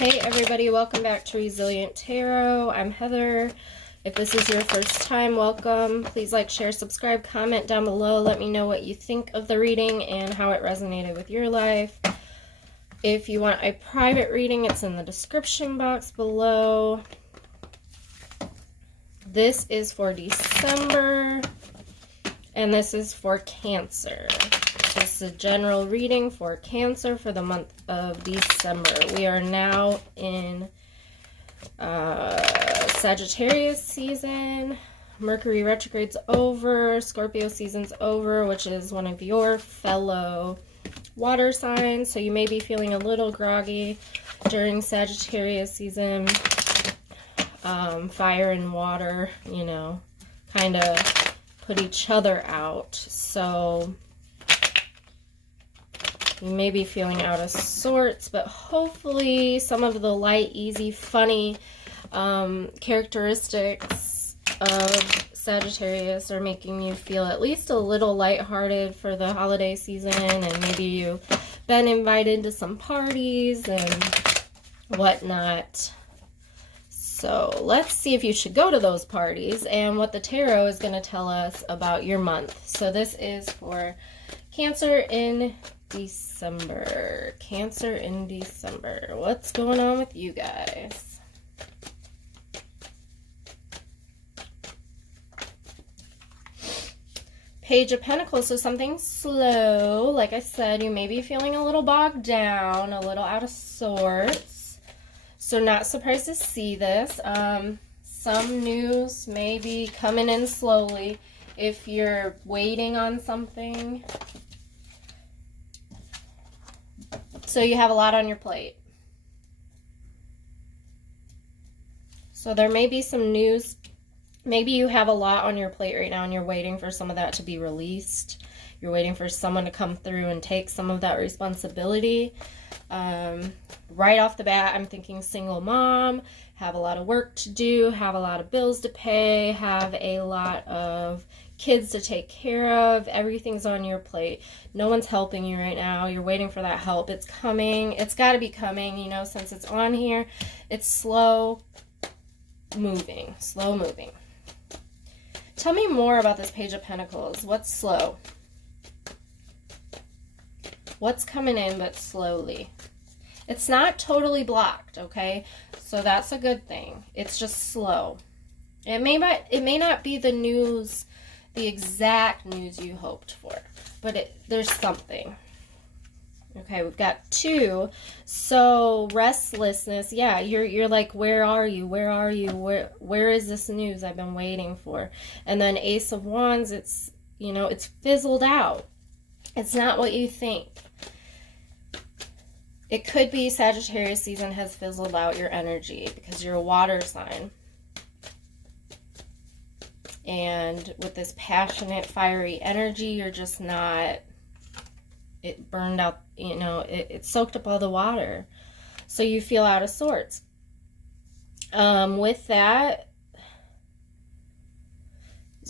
Hey everybody, welcome back to Resilient Tarot. I'm Heather. If this is your first time, welcome. Please like, share, subscribe, comment down below. Let me know what you think of the reading and how it resonated with your life. If you want a private reading, it's in the description box below. This is for December, and this is for Cancer. This is a general reading for Cancer for the month of December. We are now in Sagittarius season. Mercury retrograde's over. Scorpio season's over, which is one of your fellow water signs. So you may be feeling a little groggy during Sagittarius season. Fire and water, you know, kind of put each other out. So you may be feeling out of sorts, but hopefully some of the light, easy, funny characteristics of Sagittarius are making you feel at least a little lighthearted for the holiday season, and maybe you've been invited to some parties and whatnot. So let's see if you should go to those parties and what the tarot is going to tell us about your month. So this is for Cancer in December. Cancer in December. What's going on with you guys? Page of Pentacles. So something slow. Like I said, you may be feeling a little bogged down, a little out of sorts. So not surprised to see this. Some news may be coming in slowly if you're waiting on something. So you have a lot on your plate. So there may be some news. Maybe you have a lot on your plate right now and you're waiting for some of that to be released. You're waiting for someone to come through and take some of that responsibility. Right off the bat, I'm thinking single mom, have a lot of work to do, have a lot of bills to pay, have a lot of kids to take care of. Everything's on your plate. No one's helping you right now. You're waiting for that help. It's coming. It's got to be coming, you know, since it's on here. It's slow moving. Slow moving. Tell me more about this Page of Pentacles. What's slow? What's coming in but slowly? It's not totally blocked, okay? So that's a good thing. It's just slow. It may not be the news, the exact news you hoped for, but there's something. Okay, we've got two. So restlessness, yeah, you're like, where are you? Where are you? Where is this news I've been waiting for? And then Ace of Wands, it's, you know, it's fizzled out. It's not what you think. It could be Sagittarius season has fizzled out your energy because you're a water sign. And with this passionate, fiery energy, you're just not, it burned out, you know, it soaked up all the water. So you feel out of sorts. With that,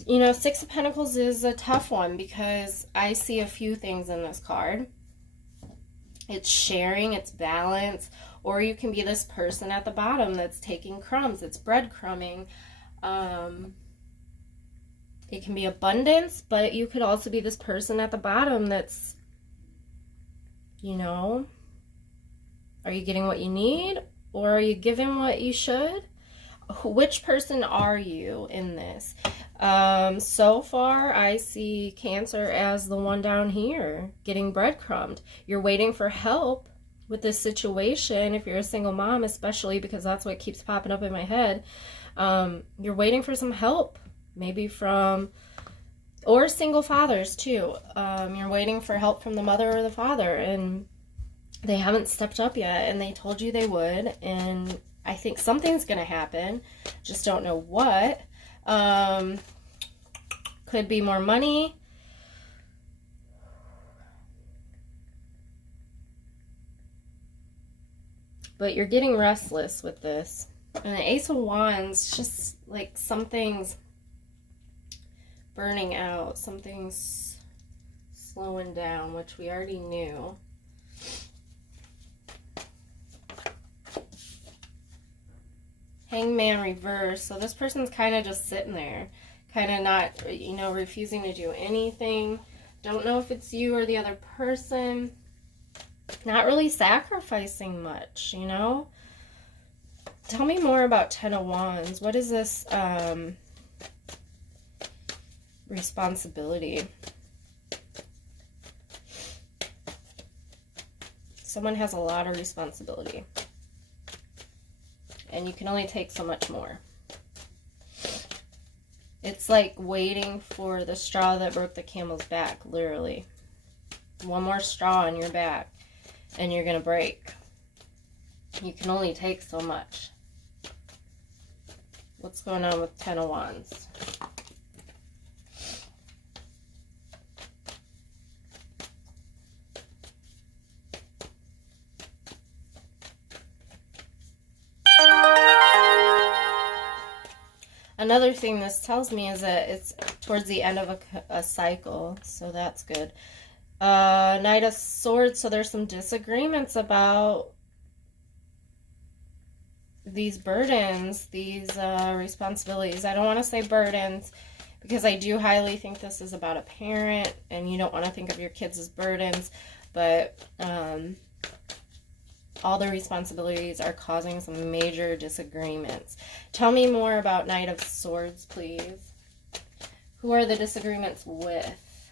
you know, Six of Pentacles is a tough one because I see a few things in this card. It's sharing, it's balance, or you can be this person at the bottom that's taking crumbs. It's breadcrumbing. It can be abundance, but you could also be this person at the bottom that's, you know, are you getting what you need, or are you giving what you should? Which person are you in this? So far, I see Cancer as the one down here getting breadcrumbed. You're waiting for help with this situation. If you're a single mom, especially, because that's what keeps popping up in my head. You're waiting for some help, maybe from, or single fathers too. You're waiting for help from the mother or the father, and they haven't stepped up yet, and they told you they would, and I think something's going to happen. Just don't know what. Could be more money. But you're getting restless with this. And the Ace of Wands, just like something's burning out. Something's slowing down, which we already knew. Hangman reverse. So this person's kind of just sitting there, kind of not, you know, refusing to do anything. Don't know if it's you or the other person. Not really sacrificing much, you know? Tell me more about Ten of Wands. What is this responsibility? Someone has a lot of responsibility. And you can only take so much more. It's like waiting for the straw that broke the camel's back, literally. One more straw on your back, and you're going to break. You can only take so much. What's going on with Ten of Wands? Another thing this tells me is that it's towards the end of a cycle, so that's good. Knight of Swords, so there's some disagreements about these burdens, these responsibilities. I don't want to say burdens because I do highly think this is about a parent and you don't want to think of your kids as burdens, but all the responsibilities are causing some major disagreements. Tell me more about Knight of Swords, please. Who are the disagreements with?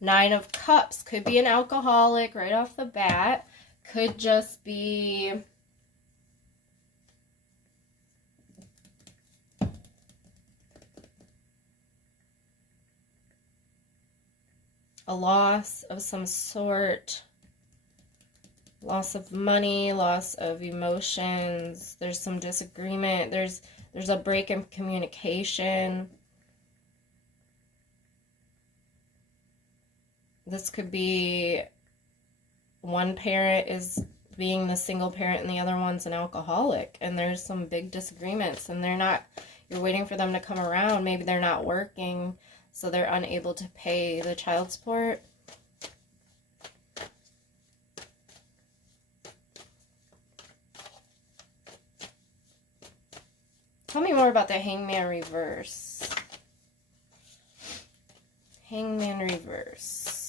Nine of Cups. Could be an alcoholic right off the bat. Could just be a loss of some sort, loss of money, loss of emotions. There's some disagreement. There's a break in communication. This could be one parent is being the single parent and the other one's an alcoholic, and there's some big disagreements, and you're waiting for them to come around. Maybe they're not working, so they're unable to pay the child support. Tell me more about the Hangman reverse. Hangman reverse.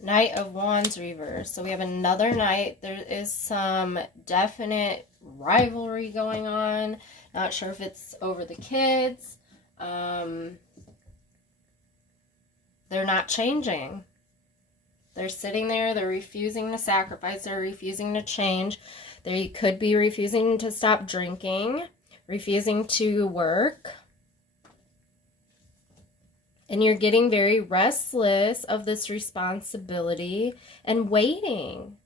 Knight of Wands reverse. So we have another knight. There is some definite rivalry going on. Not sure if it's over the kids. They're not changing. They're sitting there. They're refusing to sacrifice. They're refusing to change. They could be refusing to stop drinking, refusing to work. And you're getting very restless of this responsibility and waiting.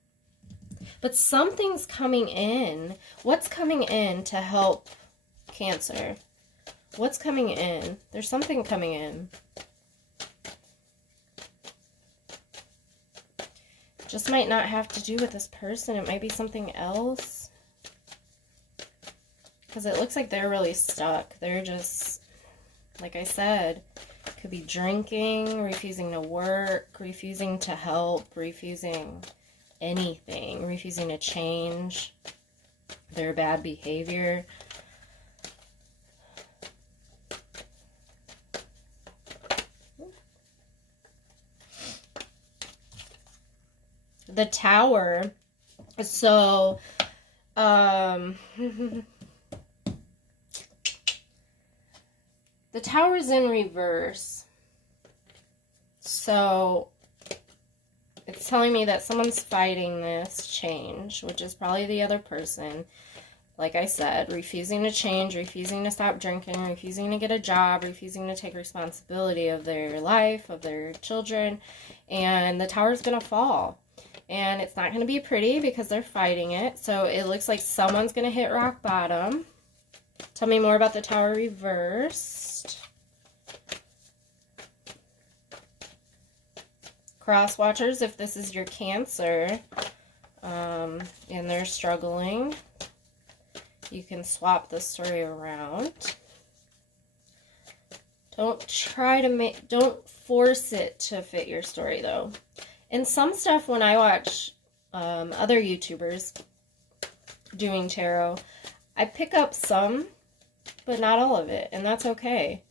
But something's coming in. What's coming in to help Cancer? What's coming in? There's something coming in. Just might not have to do with this person. It might be something else. Because it looks like they're really stuck. They're just, like I said, could be drinking, refusing to work, refusing to help, refusing anything, refusing to change their bad behavior. The Tower. So, the Tower's in reverse. So it's telling me that someone's fighting this change, which is probably the other person. like I said, refusing to change, refusing to stop drinking, refusing to get a job, refusing to take responsibility of their life, of their children, and the tower's going to fall. And it's not going to be pretty because they're fighting it. So it looks like someone's going to hit rock bottom. Tell me more about the Tower reversed. Cross watchers, if this is your Cancer, and they're struggling, you can swap the story around. Don't force it to fit your story, though. And some stuff, when I watch other YouTubers doing tarot, I pick up some, but not all of it, and that's okay.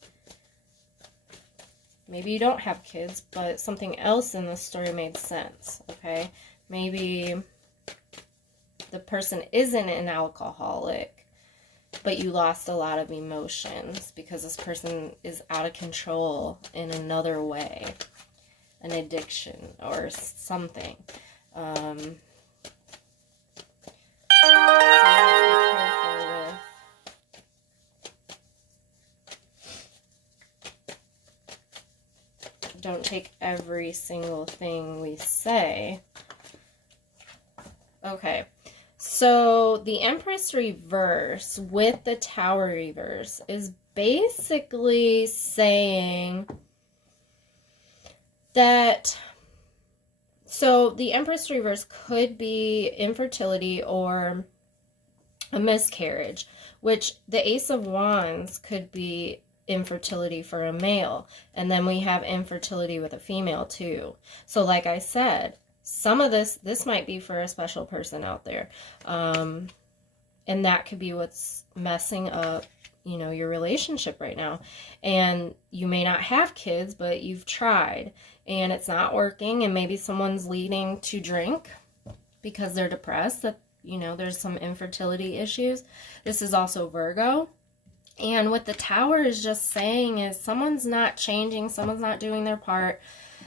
Maybe you don't have kids, but something else in the story made sense, okay? Maybe the person isn't an alcoholic, but you lost a lot of emotions because this person is out of control in another way. An addiction or something. So you have to be careful with don't take every single thing we say. Okay, so the Empress reverse with the Tower reverse is basically saying that, so the Empress reverse could be infertility or a miscarriage, which the Ace of Wands could be infertility for a male, and then we have infertility with a female too. So like I said, some of this might be for a special person out there, and that could be what's messing up, you know, your relationship right now. And you may not have kids, but you've tried and it's not working, and maybe someone's leading to drink because they're depressed, that, you know, there's some infertility issues. This is also Virgo. And what the Tower is just saying is someone's not changing, someone's not doing their part,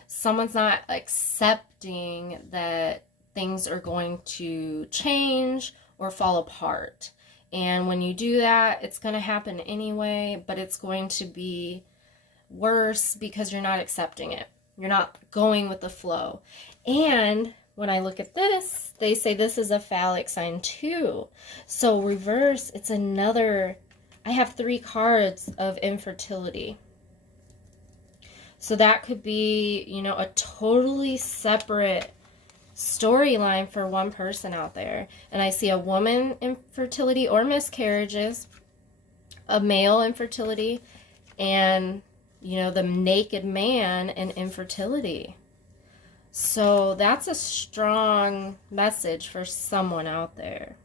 someone's not accepting that things are going to change or fall apart. And when you do that, it's going to happen anyway, but it's going to be worse because you're not accepting it. You're not going with the flow. And when I look at this, they say this is a phallic sign too. So reverse, it's another, I have 3 cards of infertility. So that could be, you know, a totally separate storyline for one person out there. And I see a woman infertility or miscarriages, a male infertility, and, you know, the naked man and infertility. So that's a strong message for someone out there.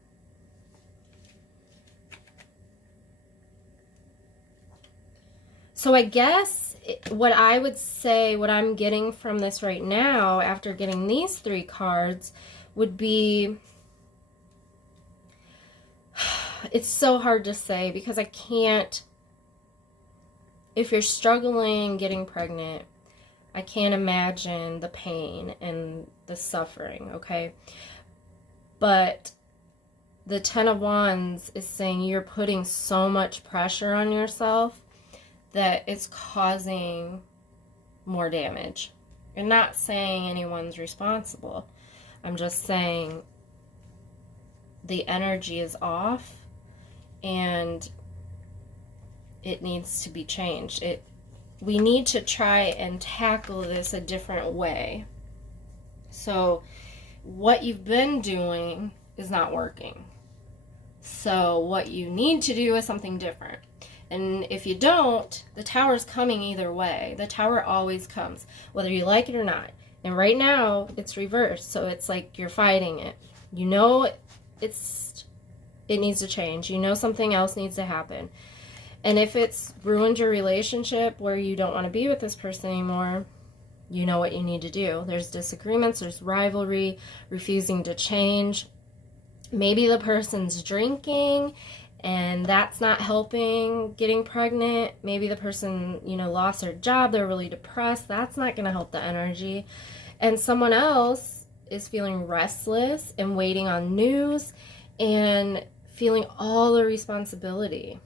So I guess what I would say, what I'm getting from this right now, after getting these 3 cards, would be, it's so hard to say because I can't, if you're struggling getting pregnant, I can't imagine the pain and the suffering, okay? But the Ten of Wands is saying you're putting so much pressure on yourself that it's causing more damage. You're not saying anyone's responsible. I'm just saying the energy is off and it needs to be changed. We need to try and tackle this a different way. So what you've been doing is not working. So what you need to do is something different. And if you don't, the Tower's coming either way. The Tower always comes, whether you like it or not. And right now, it's reversed, so it's like you're fighting it. You know it needs to change. You know something else needs to happen. And if it's ruined your relationship where you don't want to be with this person anymore, you know what you need to do. There's disagreements, there's rivalry, refusing to change. Maybe the person's drinking and that's not helping getting pregnant. Maybe the person, you know, lost their job, they're really depressed. That's not going to help the energy. And someone else is feeling restless and waiting on news and feeling all the responsibility.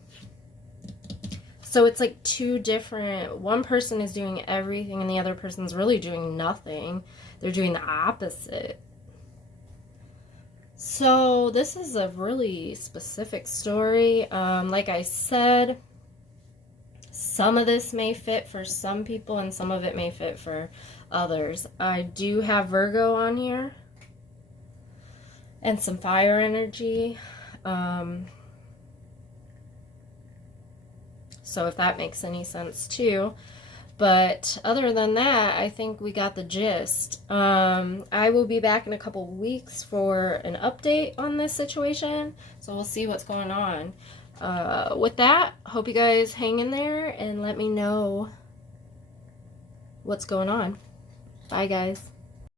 So it's like two different, one person is doing everything and the other person's really doing nothing. They're doing the opposite. So this is a really specific story. Like I said, some of this may fit for some people and some of it may fit for others. I do have Virgo on here and some fire energy. So if that makes any sense too. But other than that, I think we got the gist. I will be back in a couple weeks for an update on this situation. So we'll see what's going on. With that, hope you guys hang in there and let me know what's going on. Bye, guys.